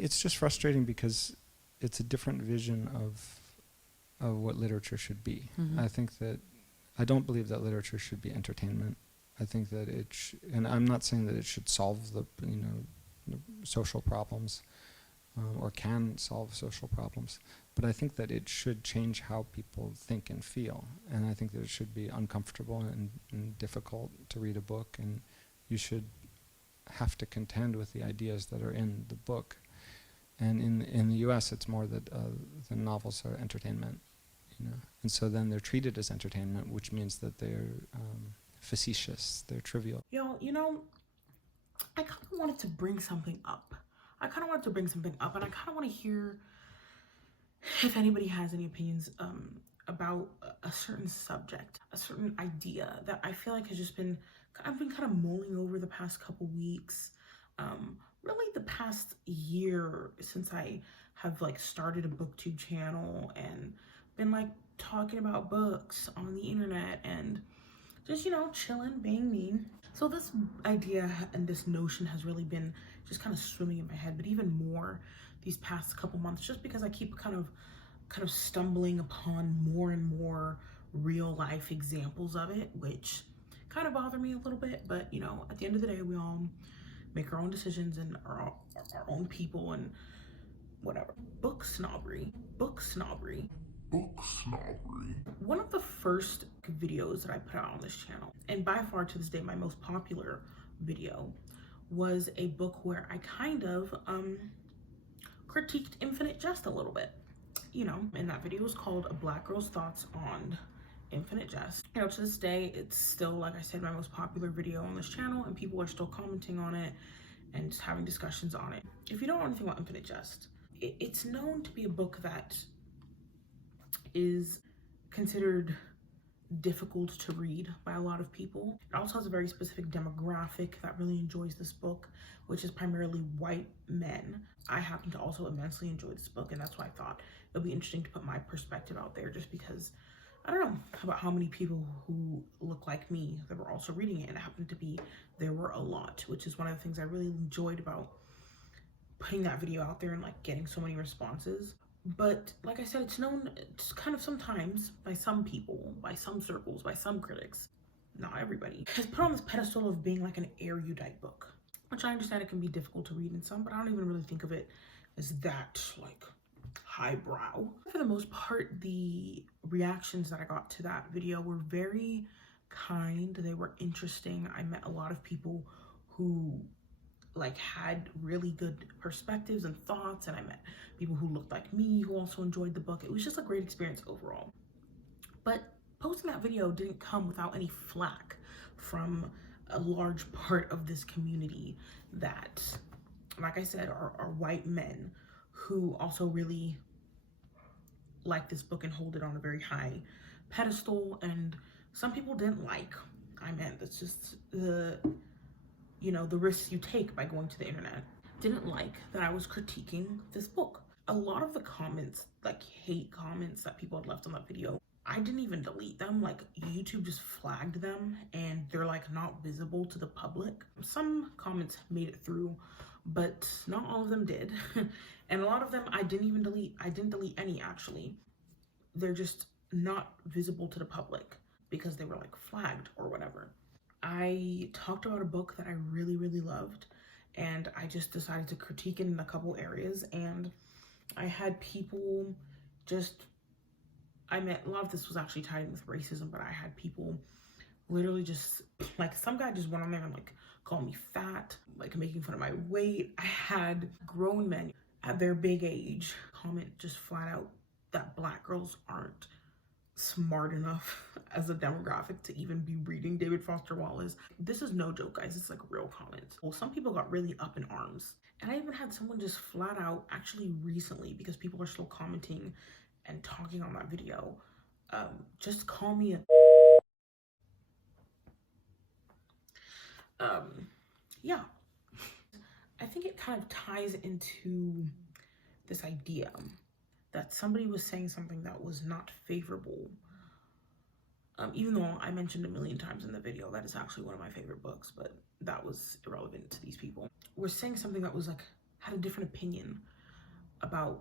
it's just frustrating because it's a different vision of what literature should be. Mm-hmm. I don't believe that literature should be entertainment. I think that and I'm not saying that it should solve the social problems or can solve social problems, but I think that it should change how people think and feel. And I think that it should be uncomfortable and difficult to read a book, and you should have to contend with the ideas that are in the book. And in the U.S., it's more that the novels are entertainment, and so then they're treated as entertainment, which means that they're facetious, they're trivial. I kind of wanted to bring something up. And I kind of want to hear if anybody has any opinions about a certain subject, a certain idea that I feel like I've been kind of mulling over the past couple weeks. Really the past year since I have started a booktube channel and been talking about books on the internet and just chilling, being me. So this idea and this notion has really been just kind of swimming in my head, but even more these past couple months, just because I keep kind of stumbling upon more and more real life examples of it, which kind of bother me a little bit. But at the end of the day, we all make our own decisions and our own people and whatever. Book snobbery. One of the first videos that I put out on this channel, and by far to this day my most popular video, was a book where I kind of critiqued Infinite Jest a little bit. And that video was called A Black Girl's Thoughts on Infinite Jest. To this day, it's still, like I said, my most popular video on this channel, and people are still commenting on it and just having discussions on it. If you don't know anything about Infinite Jest, it's known to be a book that is considered difficult to read by a lot of people. It also has a very specific demographic that really enjoys this book, which is primarily white men. I happen to also immensely enjoy this book, and that's why I thought it would be interesting to put my perspective out there, just because I don't know about how many people who look like me that were also reading it, and it happened to be there were a lot, which is one of the things I really enjoyed about putting that video out there and getting so many responses. But like I said, it's kind of sometimes by some people, by some circles, by some critics, not everybody, has put on this pedestal of being an erudite book, which I understand it can be difficult to read in some, but I don't even really think of it as that highbrow. For the most part, the reactions that I got to that video were very kind. They were interesting. I met a lot of people who had really good perspectives and thoughts, and I met people who looked like me who also enjoyed the book. It was just a great experience overall. But posting that video didn't come without any flack from a large part of this community that, like I said, are white men who also really like this book and hold it on a very high pedestal. And some people didn't like. That's just the risks you take by going to the internet. Didn't like that I was critiquing this book. A lot of the comments, hate comments that people had left on that video, I didn't even delete them. YouTube just flagged them and they're not visible to the public. Some comments made it through, but not all of them did. And a lot of them I didn't delete any, actually. They're just not visible to the public because they were flagged or whatever. I talked about a book that I really, really loved, and I just decided to critique it in a couple areas, and I had people a lot of this was actually tied in with racism, but I had people literally just, some guy just went on there and called me fat, making fun of my weight. I had grown men at their big age comment just flat out that Black girls aren't smart enough as a demographic to even be reading David Foster Wallace. This is no joke, guys. It's real comments. Well, some people got really up in arms, and I even had someone just flat out, actually recently, because people are still commenting and talking on that video, just call me a yeah. I think it kind of ties into this idea that somebody was saying something that was not favorable. Even though I mentioned a million times in the video that is actually one of my favorite books, but that was irrelevant to these people. We're saying something that was had a different opinion about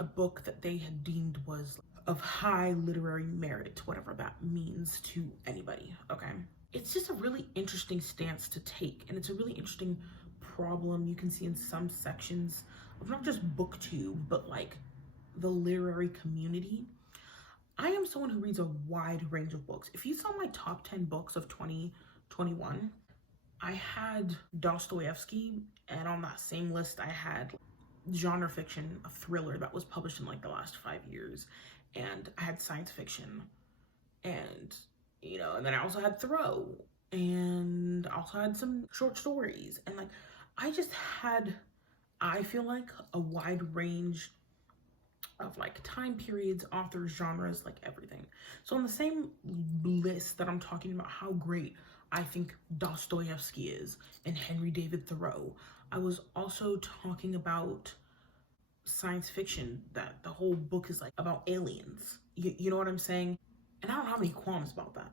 a book that they had deemed was of high literary merit, whatever that means to anybody, okay? It's just a really interesting stance to take, and it's a really interesting problem you can see in some sections of not just booktube, but like the literary community. I am someone who reads a wide range of books. If you saw my top 10 books of 2021, I had Dostoevsky, and on that same list I had genre fiction, a thriller that was published in like the last 5 years, and I had science fiction, and and then I also had Thoreau, and also had some short stories, and like I just had, I feel like, a wide range of like time periods, authors, genres, like everything. So on the same list that I'm talking about how great I think Dostoevsky is and Henry David Thoreau, I was also talking about science fiction, that the whole book is like about aliens. You know what I'm saying? And I don't have any qualms about that.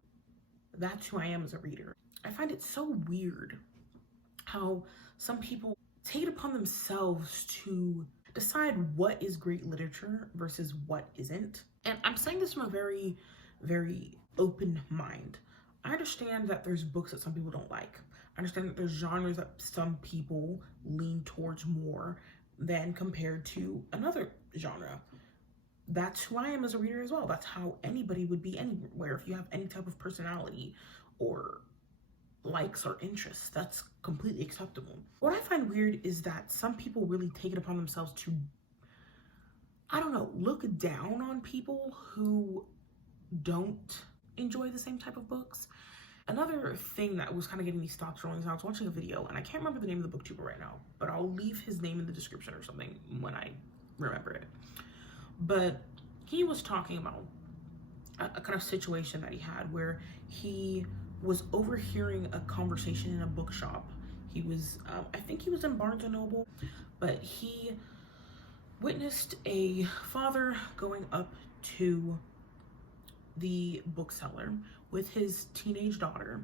That's who I am as a reader. I find it so weird how some people take it upon themselves to decide what is great literature versus what isn't. And I'm saying this from a very, very open mind. I understand that there's books that some people don't like. I understand that there's genres that some people lean towards more than compared to another genre. That's who I am as a reader as well. That's how anybody would be anywhere. If you have any type of personality or likes or interests, that's completely acceptable. What I find weird is that some people really take it upon themselves to, I don't know, look down on people who don't enjoy the same type of books. Another thing that was kind of getting me thoughts rolling is I was watching a video, and I can't remember the name of the booktuber right now, but I'll leave his name in the description or something when I remember it. But he was talking about a kind of situation that he had where he was overhearing a conversation in a bookshop. He was, I think he was in Barnes & Noble, but he witnessed a father going up to the bookseller with his teenage daughter,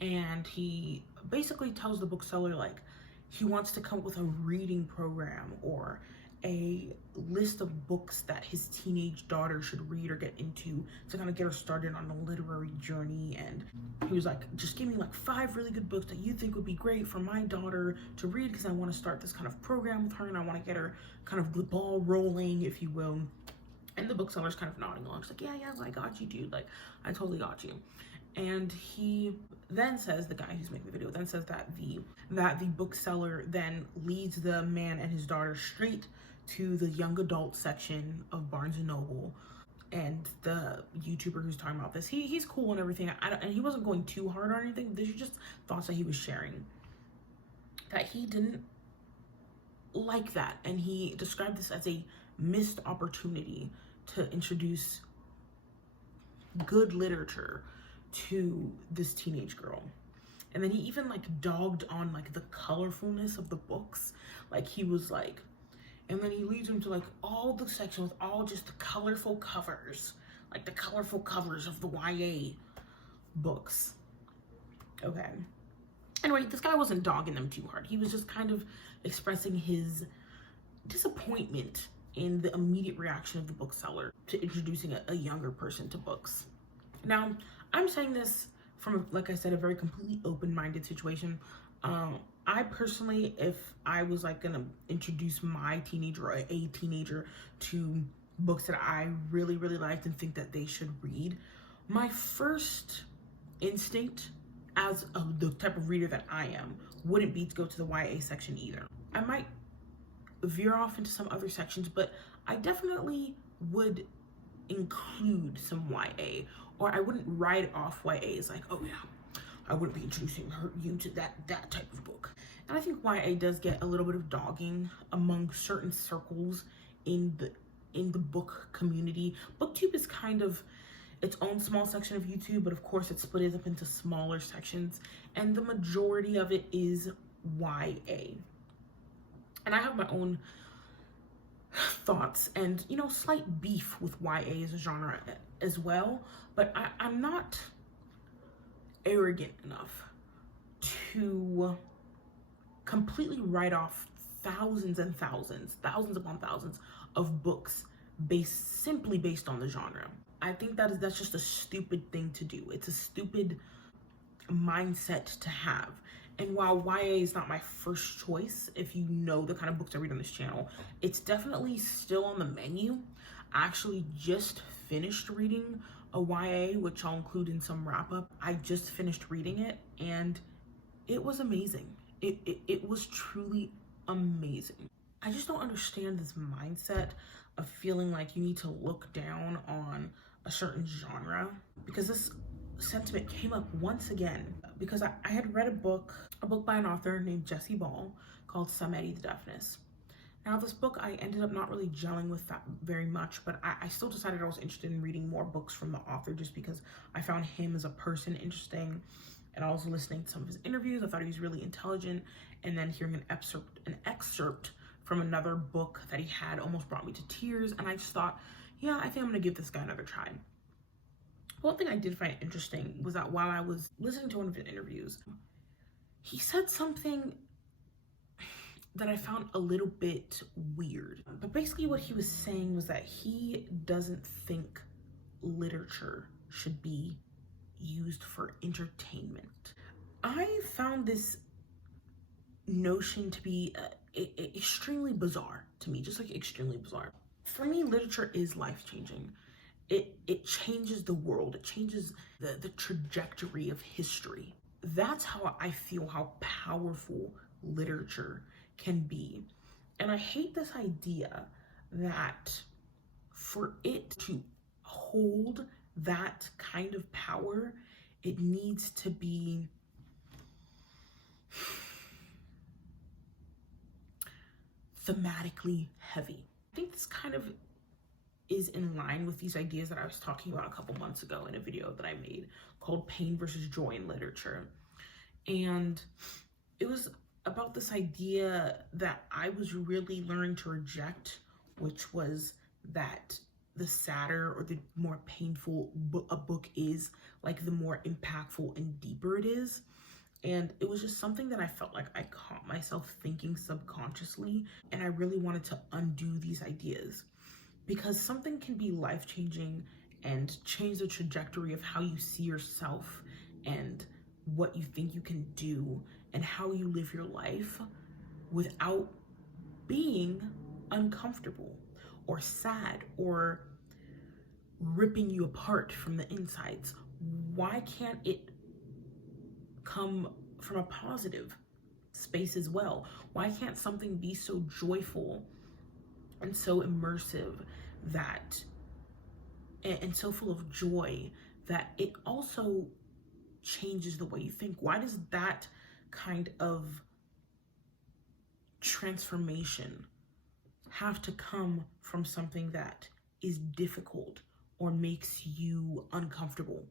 and he basically tells the bookseller like he wants to come up with a reading program or a list of books that his teenage daughter should read or get into to kind of get her started on a literary journey. And he was like, just give me like 5 really good books that you think would be great for my daughter to read, because I want to start this kind of program with her and I want to get her kind of the ball rolling, if you will. And the bookseller's kind of nodding along. She's like, yeah, I got you, dude. Like, I totally got you. And he then says, the guy who's making the video then says that the bookseller then leads the man and his daughter straight to the young adult section of Barnes & Noble. And the YouTuber who's talking about this, he's cool and everything. And he wasn't going too hard on anything. These are just thoughts that he was sharing. That he didn't like that. And he described this as a missed opportunity to introduce good literature to this teenage girl. And then he even like dogged on like the colorfulness of the books. Like he was like, and then he leads him to like all the sections with all just the colorful covers, like the colorful covers of the YA books. Okay. Anyway, this guy wasn't dogging them too hard. He was just kind of expressing his disappointment in the immediate reaction of the bookseller to introducing a younger person to books. Now, I'm saying this from, like I said, a very completely open-minded situation. I personally, if I was like gonna introduce my teenager or a teenager to books that I really, really liked and think that they should read, my first instinct as the type of reader that I am wouldn't be to go to the YA section either. I might veer off into some other sections, but I definitely would include some YA, or I wouldn't write off YA as like, oh yeah, I wouldn't be introducing you to that type of book. And I think YA does get a little bit of dogging among certain circles in the book community. BookTube is kind of its own small section of YouTube, but of course it's split up into smaller sections, and the majority of it is YA. And I have my own thoughts and, slight beef with YA as a genre as well, but I'm not arrogant enough to completely write off thousands and thousands, thousands upon thousands of books simply based on the genre. I think that's just a stupid thing to do. It's a stupid mindset to have. And while YA is not my first choice, if you know the kind of books I read on this channel, it's definitely still on the menu. I actually just finished reading a YA, which I'll include in some wrap up. I just finished reading it and it was amazing. It was truly amazing. I just don't understand this mindset of feeling like you need to look down on a certain genre, because this sentiment came up once again because I had read a book by an author named Jessie Ball called Snobbery the Deafness. Now this book I ended up not really gelling with that very much, but I still decided I was interested in reading more books from the author just because I found him as a person interesting, and I was listening to some of his interviews. I thought he was really intelligent, and then hearing an excerpt from another book that he had almost brought me to tears, and I just thought, yeah, I think I'm gonna give this guy another try. One thing I did find interesting was that while I was listening to one of his interviews, he said something that I found a little bit weird. But basically what he was saying was that he doesn't think literature should be used for entertainment. I found this notion to be extremely bizarre to me, just like extremely bizarre. For me, literature is life-changing. It changes the world. It changes the trajectory of history. That's how I feel how powerful literature can be. And I hate this idea that for it to hold that kind of power, it needs to be thematically heavy. I think this kind of is in line with these ideas that I was talking about a couple months ago in a video that I made called Pain versus Joy in Literature. And it was about this idea that I was really learning to reject, which was that the sadder or the more painful a book is, like the more impactful and deeper it is. And it was just something that I felt like I caught myself thinking subconsciously, and I really wanted to undo these ideas, because something can be life-changing and change the trajectory of how you see yourself and what you think you can do and how you live your life without being uncomfortable or sad or ripping you apart from the insides. Why can't it come from a positive space as well? Why can't something be so joyful and so immersive that, and so full of joy that it also changes the way you think? Why does that kind of transformation have to come from something that is difficult or makes you uncomfortable?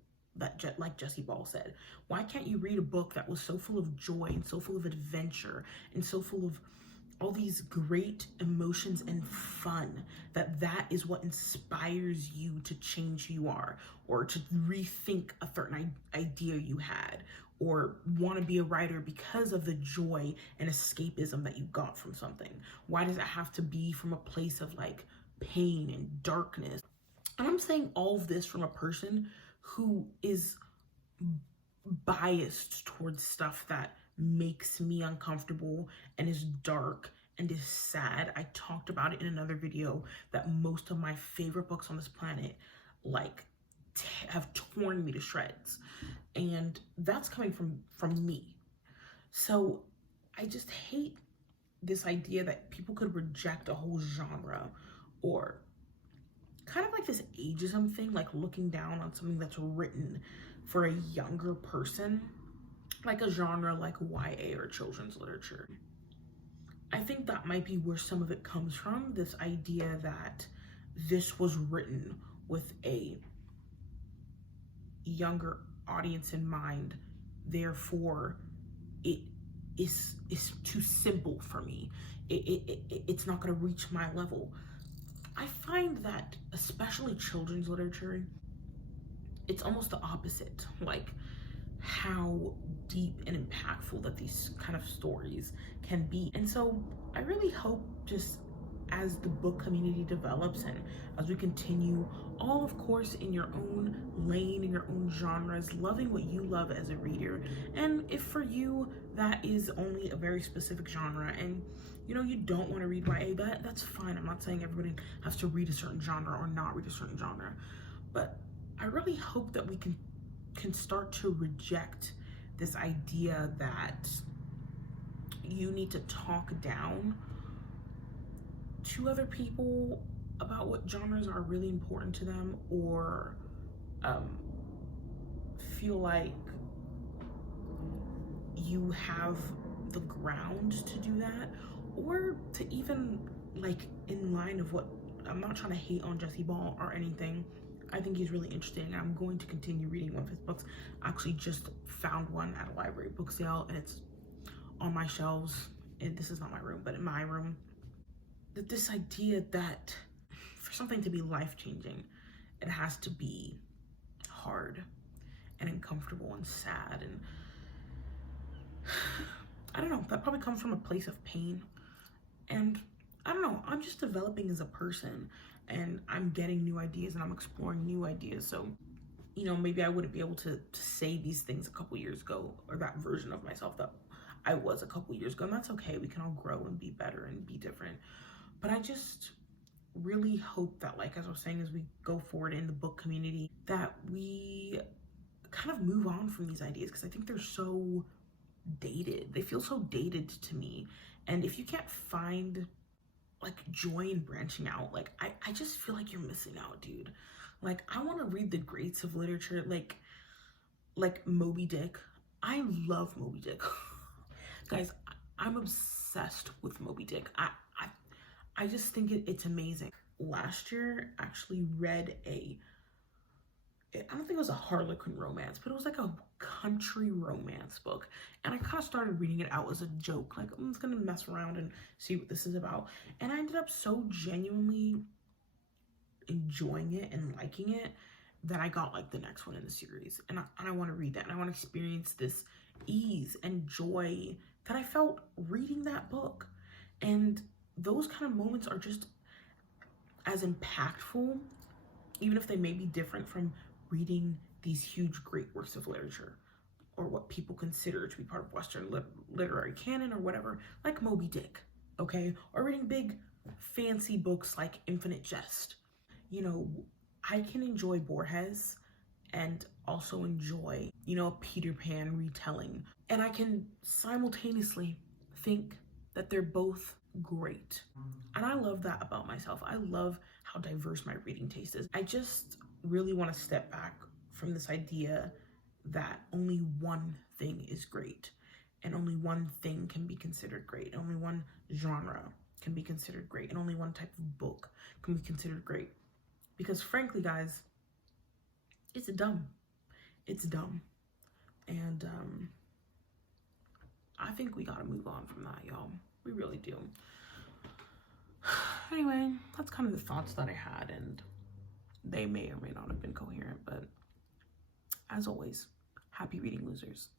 Like Jessie Ball said, why can't you read a book that was so full of joy and so full of adventure and so full of all these great emotions and fun, that is what inspires you to change who you are, or to rethink a certain idea you had, or want to be a writer because of the joy and escapism that you got from something? Why does it have to be from a place of like pain and darkness? And I'm saying all of this from a person who is biased towards stuff that makes me uncomfortable and is dark and is sad. I talked about it in another video that most of my favorite books on this planet like have torn me to shreds, and that's coming from me. So I just hate this idea that people could reject a whole genre, or kind of like this ageism thing, like looking down on something that's written for a younger person, like a genre like YA or children's literature. I think that might be where some of it comes from, this idea that this was written with a younger audience in mind, therefore it is too simple for me. It's not going to reach my level. I find that especially children's literature, it's almost the opposite. Like, how deep and impactful that these kind of stories can be. And so I really hope, just as the book community develops and as we continue, all of course in your own lane, in your own genres, loving what you love as a reader. And if for you that is only a very specific genre and you don't want to read YA, that's fine. I'm not saying everybody has to read a certain genre or not read a certain genre, but I really hope that we can start to reject this idea that you need to talk down to other people about what genres are really important to them, or feel like you have the ground to do that, or to even, like, in line of what, I'm not trying to hate on Jesse Ball or anything. I think he's really interesting. I'm going to continue reading one of his books. I actually just found one at a library book sale and it's on my shelves. And this is not my room, but in my room. That this idea that for something to be life-changing, it has to be hard and uncomfortable and sad, and I don't know, that probably comes from a place of pain. And I don't know, I'm just developing as a person and I'm getting new ideas and I'm exploring new ideas. So, maybe I wouldn't be able to say these things a couple years ago, or that version of myself that I was a couple years ago. And that's okay. We can all grow and be better and be different. But I just really hope that, like, as I was saying, as we go forward in the book community, that we kind of move on from these ideas, because I think they're so dated. They feel so dated to me. And if you can't find, like, joy in branching out, like, I just feel like you're missing out, dude. Like, I want to read the greats of literature, like Moby Dick. I love Moby Dick. Guys, I'm obsessed with Moby Dick. I just think it's amazing. Last year, I actually read I don't think it was a Harlequin romance, but it was like a country romance book. And I kind of started reading it out as a joke, like, I'm just gonna mess around and see what this is about. And I ended up so genuinely enjoying it and liking it that I got, like, the next one in the series. And I want to read that, and I want to experience this ease and joy that I felt reading that book. And those kind of moments are just as impactful, even if they may be different from reading these huge, great works of literature, or what people consider to be part of Western literary canon or whatever, like Moby Dick, okay? Or reading big, fancy books like Infinite Jest. I can enjoy Borges and also enjoy, a Peter Pan retelling. And I can simultaneously think that they're both great. And I love that about myself. I love how diverse my reading taste is. I just really want to step back from this idea that only one thing is great, and only one thing can be considered great, and only one genre can be considered great, and only one type of book can be considered great. Because frankly, guys, it's dumb. It's dumb. And I think we gotta move on from that, y'all. We really do. Anyway, that's kind of the thoughts that I had, and they may or may not have been coherent, but as always, happy reading, losers.